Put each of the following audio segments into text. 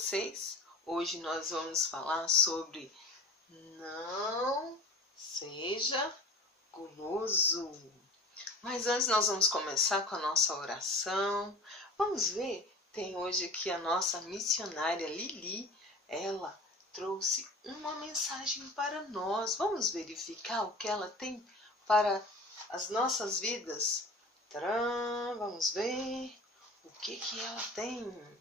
vocês? Hoje nós vamos falar sobre não seja guloso. Mas antes nós vamos começar com a nossa oração. Vamos ver, tem hoje aqui a nossa missionária Lili. Ela trouxe uma mensagem para nós. Vamos verificar o que ela tem para as nossas vidas? Tcharam, vamos ver o que ela tem.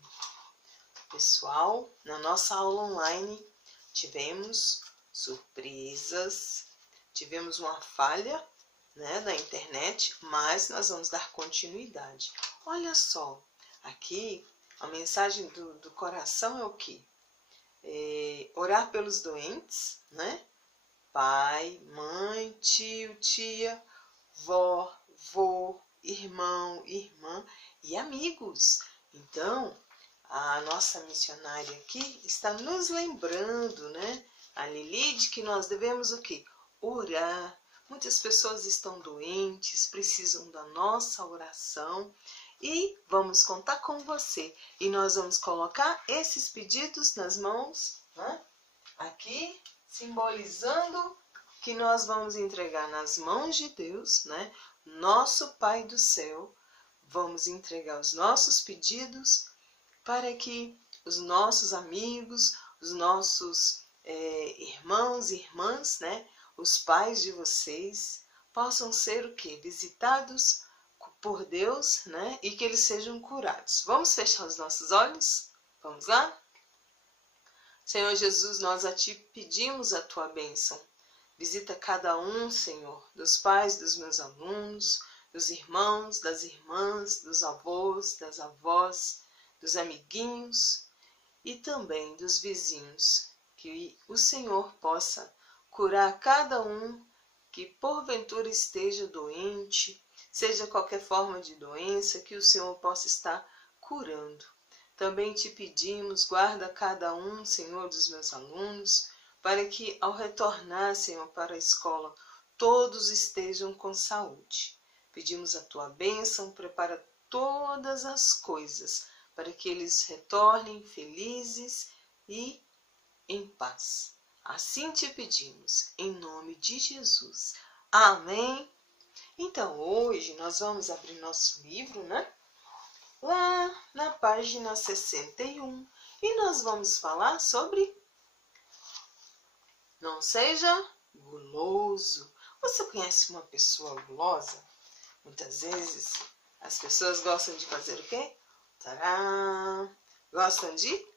Pessoal, na nossa aula online tivemos surpresas, tivemos uma falha, da internet, mas nós vamos dar continuidade. Olha só, aqui a mensagem do coração é o quê? Orar pelos doentes, Pai, mãe, tio, tia, vó, vô, irmão, irmã e amigos. Então, a nossa missionária aqui está nos lembrando, a Lili, de que nós devemos o quê? Orar. Muitas pessoas estão doentes, precisam da nossa oração e vamos contar com você. E nós vamos colocar esses pedidos nas mãos, aqui, simbolizando que nós vamos entregar nas mãos de Deus, nosso Pai do céu. Vamos entregar os nossos pedidos para que os nossos amigos, os nossos irmãos e irmãs, os pais de vocês, possam ser o quê? Visitados por Deus, e que eles sejam curados. Vamos fechar os nossos olhos? Vamos lá? Senhor Jesus, nós a Ti pedimos a Tua bênção. Visita cada um, Senhor, dos pais dos meus alunos, dos irmãos, das irmãs, dos avós, das avós, dos amiguinhos e também dos vizinhos. Que o Senhor possa curar cada um que porventura esteja doente, seja qualquer forma de doença, que o Senhor possa estar curando. Também te pedimos, guarda cada um, Senhor, dos meus alunos, para que ao retornar, Senhor, para a escola, todos estejam com saúde. Pedimos a Tua bênção, prepara todas as coisas, para que eles retornem felizes e em paz. Assim te pedimos, em nome de Jesus. Amém? Então, hoje nós vamos abrir nosso livro, lá na página 61, e nós vamos falar sobre não seja guloso. Você conhece uma pessoa gulosa? Muitas vezes as pessoas gostam de fazer o quê? Tcharam! Gostam de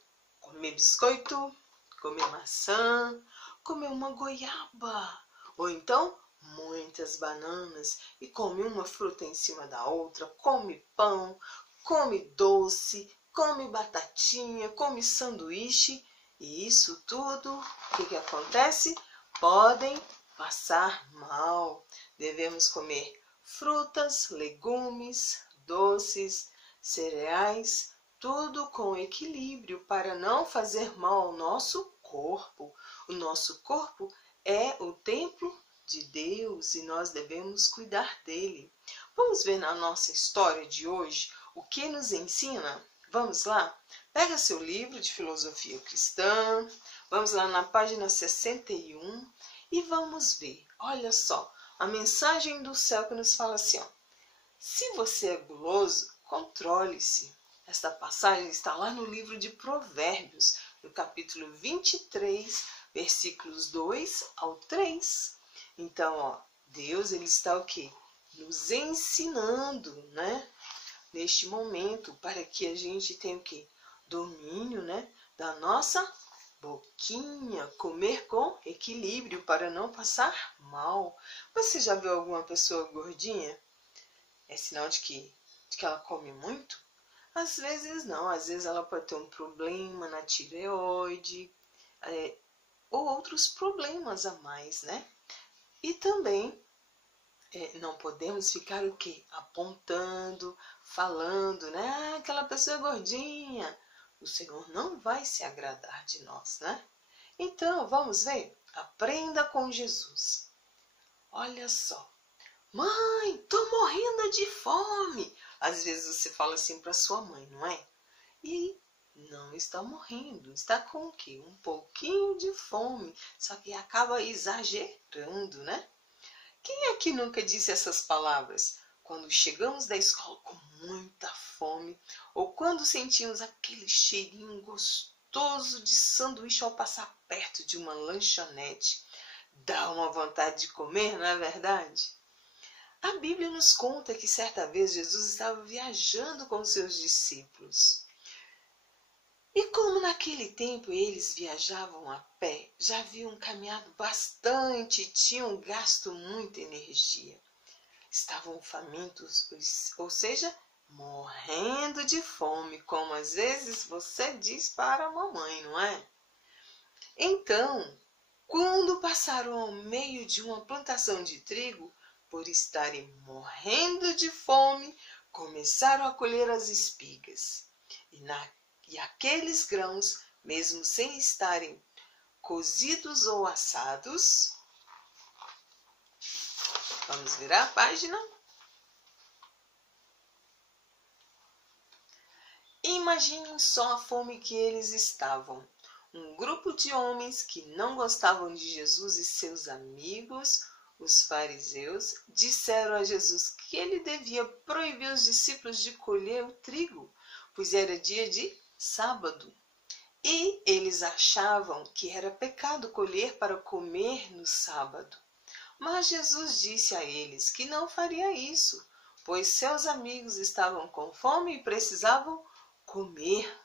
comer biscoito, comer maçã, comer uma goiaba, ou então muitas bananas e come uma fruta em cima da outra, come pão, come doce, come batatinha, come sanduíche, e isso tudo, o que acontece? Podem passar mal. Devemos comer frutas, legumes, doces, cereais, tudo com equilíbrio para não fazer mal ao nosso corpo. O nosso corpo é o templo de Deus e nós devemos cuidar dele. Vamos ver na nossa história de hoje o que nos ensina? Vamos lá? Pega seu livro de filosofia cristã, vamos lá na página 61 e vamos ver. Olha só, a mensagem do céu que nos fala assim, se você é guloso, controle-se. Esta passagem está lá no livro de Provérbios, no capítulo 23, versículos 2 ao 3. Então, Deus ele está o quê? Nos ensinando, neste momento, para que a gente tenha o quê? Domínio, da nossa boquinha, comer com equilíbrio para não passar mal. Você já viu alguma pessoa gordinha? É sinal de que ela come muito? Às vezes não, às vezes ela pode ter um problema na tireoide, ou outros problemas a mais, E também não podemos ficar o quê? Apontando, falando, aquela pessoa gordinha. O Senhor não vai se agradar de nós, Então, vamos ver? Aprenda com Jesus. Olha só. Mãe, tô morrendo de fome. Às vezes você fala assim para sua mãe, não é? E não está morrendo, está com o quê? Um pouquinho de fome, só que acaba exagerando, né? Quem é que nunca disse essas palavras? Quando chegamos da escola com muita fome, ou quando sentimos aquele cheirinho gostoso de sanduíche ao passar perto de uma lanchonete, dá uma vontade de comer, não é verdade? A Bíblia nos conta que certa vez Jesus estava viajando com seus discípulos. E como naquele tempo eles viajavam a pé, já haviam caminhado bastante e tinham gasto muita energia. Estavam famintos, ou seja, morrendo de fome, como às vezes você diz para a mamãe, não é? Então, quando passaram ao meio de uma plantação de trigo, por estarem morrendo de fome, começaram a colher as espigas. E aqueles grãos, mesmo sem estarem cozidos ou assados, vamos virar a página. Imaginem só a fome que eles estavam. Um grupo de homens que não gostavam de Jesus e seus amigos, os fariseus, disseram a Jesus que ele devia proibir os discípulos de colher o trigo, pois era dia de sábado. E eles achavam que era pecado colher para comer no sábado. Mas Jesus disse a eles que não faria isso, pois seus amigos estavam com fome e precisavam comer.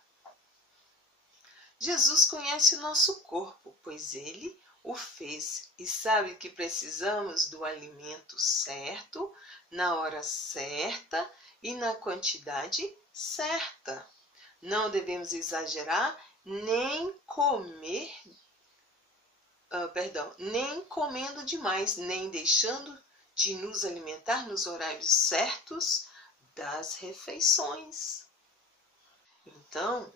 Jesus conhece o nosso corpo, pois ele o fez e sabe que precisamos do alimento certo, na hora certa e na quantidade certa. Não devemos exagerar nem comendo demais, nem deixando de nos alimentar nos horários certos das refeições. Então,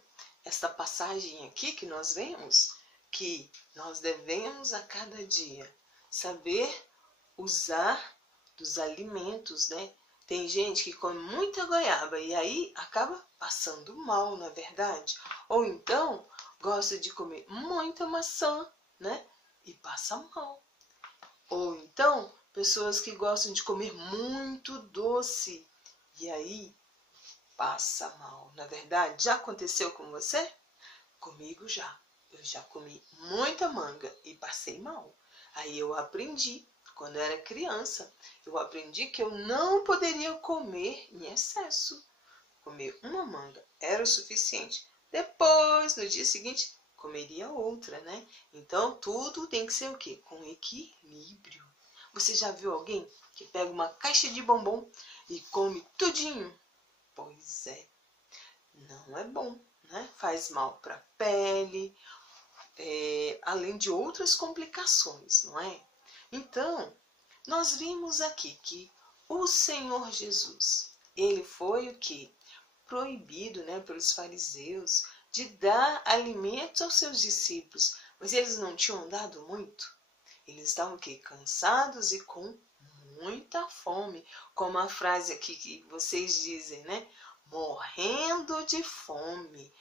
esta passagem aqui que nós vemos, que nós devemos a cada dia saber usar dos alimentos, né? Tem gente que come muita goiaba e aí acaba passando mal, na verdade. Ou então gosta de comer muita maçã, né? E passa mal. Ou então pessoas que gostam de comer muito doce e aí passa mal. Na verdade, já aconteceu com você? Comigo já. Eu já comi muita manga e passei mal. Aí eu aprendi, quando eu era criança, eu aprendi que eu não poderia comer em excesso. Comer uma manga era o suficiente. Depois, no dia seguinte, comeria outra, né? Então, tudo tem que ser o quê? Com equilíbrio. Você já viu alguém que pega uma caixa de bombom e come tudinho? Pois é, não é bom, né? Faz mal para a pele, além de outras complicações, não é? Então, nós vimos aqui que o Senhor Jesus, ele foi o que? Proibido, né, pelos fariseus de dar alimentos aos seus discípulos, mas eles não tinham dado muito. Eles estavam o quê? Cansados e com muita fome, como a frase aqui que vocês dizem, né? Morrendo de fome.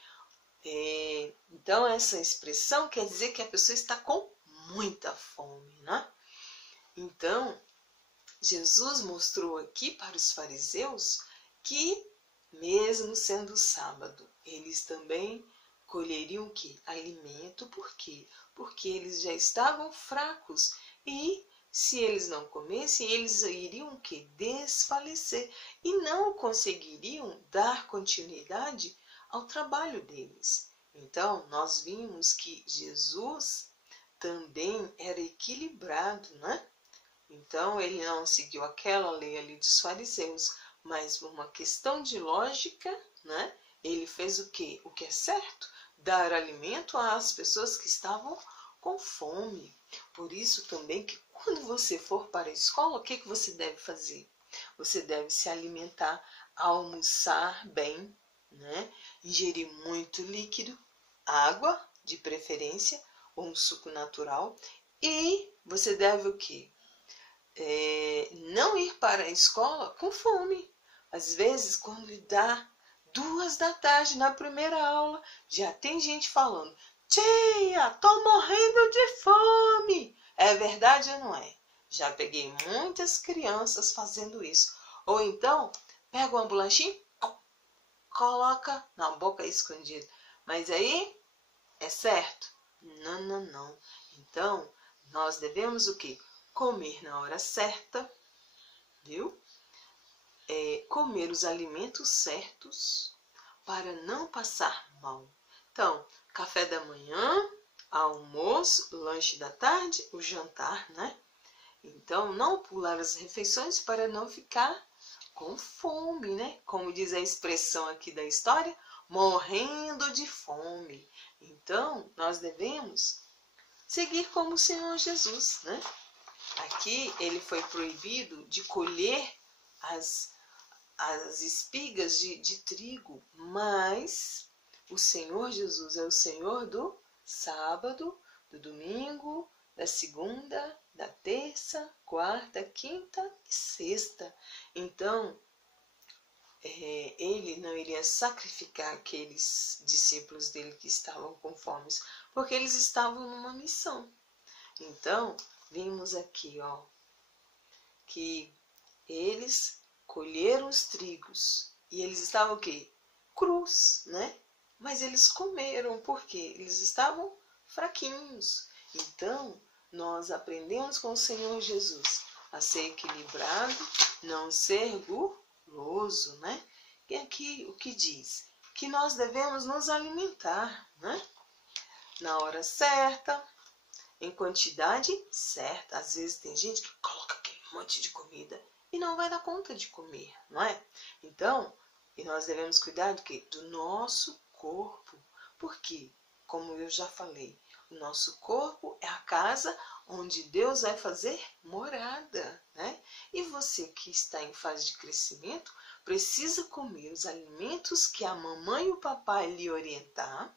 Então, essa expressão quer dizer que a pessoa está com muita fome, né? Então, Jesus mostrou aqui para os fariseus que, mesmo sendo sábado, eles também colheriam o quê? Alimento. Por quê? Porque eles já estavam fracos e se eles não comessem, eles iriam o quê? Desfalecer e não conseguiriam dar continuidade ao trabalho deles. Então, nós vimos que Jesus também era equilibrado, né? Então, ele não seguiu aquela lei ali dos fariseus, mas por uma questão de lógica, né? Ele fez o quê? O que é certo? Dar alimento às pessoas que estavam com fome. Por isso também que quando você for para a escola, o que você deve fazer? Você deve se alimentar, almoçar bem, né? Ingerir muito líquido, água de preferência, ou um suco natural. E você deve o quê? Não ir para a escola com fome. Às vezes, quando 2 da tarde, na primeira aula, já tem gente falando: tia, tô morrendo de fome. É verdade ou não é? Já peguei muitas crianças fazendo isso. Ou então, pega uma bolachinha, coloca na boca escondida. Mas aí, é certo? Não, não, não. Então, nós devemos o quê? Comer na hora certa, viu? Comer os alimentos certos para não passar mal. Então, café da manhã, almoço, lanche da tarde, o jantar, né? Então, não pular as refeições para não ficar com fome, né? Como diz a expressão aqui da história, morrendo de fome. Então, nós devemos seguir como o Senhor Jesus, né? Aqui ele foi proibido de colher as espigas de trigo, mas o Senhor Jesus é o Senhor do sábado, do domingo, da segunda, da terça, quarta, quinta e sexta. Então, ele não iria sacrificar aqueles discípulos dele que estavam com fome, porque eles estavam numa missão. Então, vimos aqui, ó, que eles colheram os trigos e eles estavam o quê? Crus, né? Mas eles comeram porque eles estavam fraquinhos. Então, nós aprendemos com o Senhor Jesus a ser equilibrado, não ser guloso, né? E aqui o que diz? Que nós devemos nos alimentar, né? Na hora certa, em quantidade certa. Às vezes tem gente que coloca aquele monte de comida e não vai dar conta de comer, não é? Então, e nós devemos cuidar do quê? Do nosso corpo. Porque, como eu já falei, o nosso corpo é a casa onde Deus vai fazer morada, né? E você que está em fase de crescimento, precisa comer os alimentos que a mamãe e o papai lhe orientar,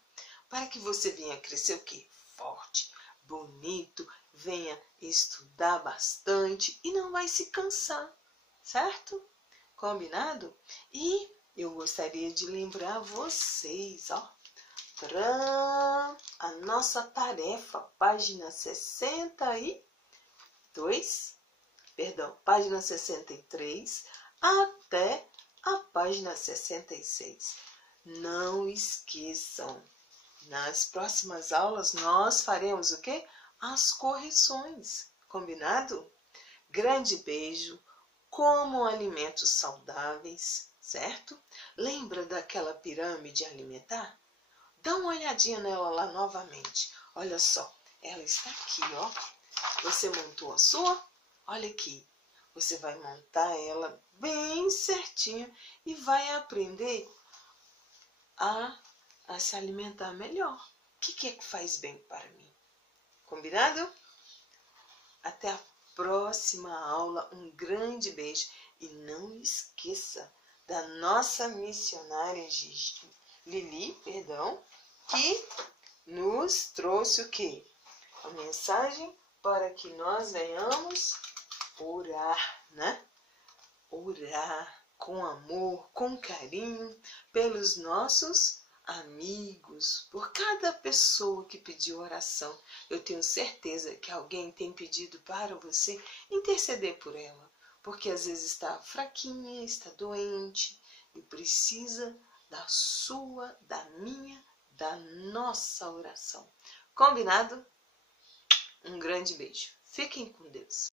para que você venha crescer o quê? Forte, bonito, venha estudar bastante e não vai se cansar, certo? Combinado? E eu gostaria de lembrar vocês, ó, a nossa tarefa, página 62, página 63 até a página 66. Não esqueçam, nas próximas aulas nós faremos o quê? As correções, combinado? Grande beijo, comam alimentos saudáveis, certo? Lembra daquela pirâmide alimentar? Dá uma olhadinha nela lá novamente. Olha só, ela está aqui, ó. Você montou a sua? Olha aqui. Você vai montar ela bem certinho e vai aprender a se alimentar melhor. O que é que faz bem para mim? Combinado? Até a próxima aula. Um grande beijo. E não esqueça da nossa missionária Lili, que nos trouxe o quê? A mensagem para que nós venhamos orar, né? Orar com amor, com carinho, pelos nossos amigos, por cada pessoa que pediu oração. Eu tenho certeza que alguém tem pedido para você interceder por ela, porque às vezes está fraquinha, está doente e precisa da sua, da minha, da nossa oração. Combinado? Um grande beijo. Fiquem com Deus.